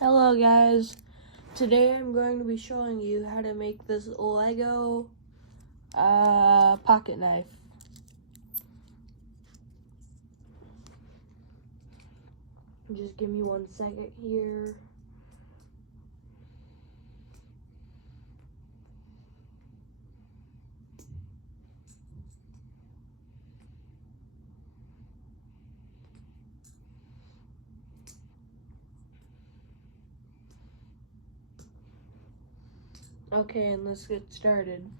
Hello guys, today I'm going to be showing you how to make this Lego pocket knife. Just give me 1 second here. Okay, and let's get started.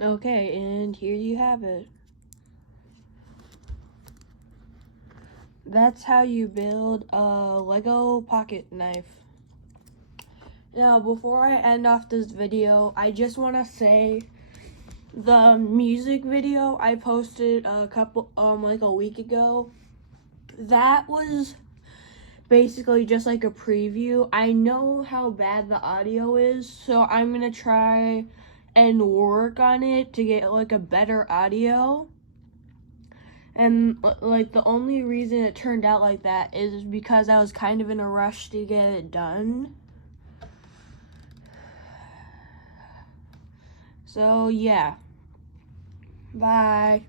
Okay, and here you have it. That's how you build a Lego pocket knife. Now, before I end off this video, I just want to say the music video I posted like a week ago, that was basically just like a preview. I know how bad the audio is, so I'm gonna try and work on it to get like a better audio. And like the only reason it turned out like that is because I was kind of in a rush to get it done. So yeah, bye.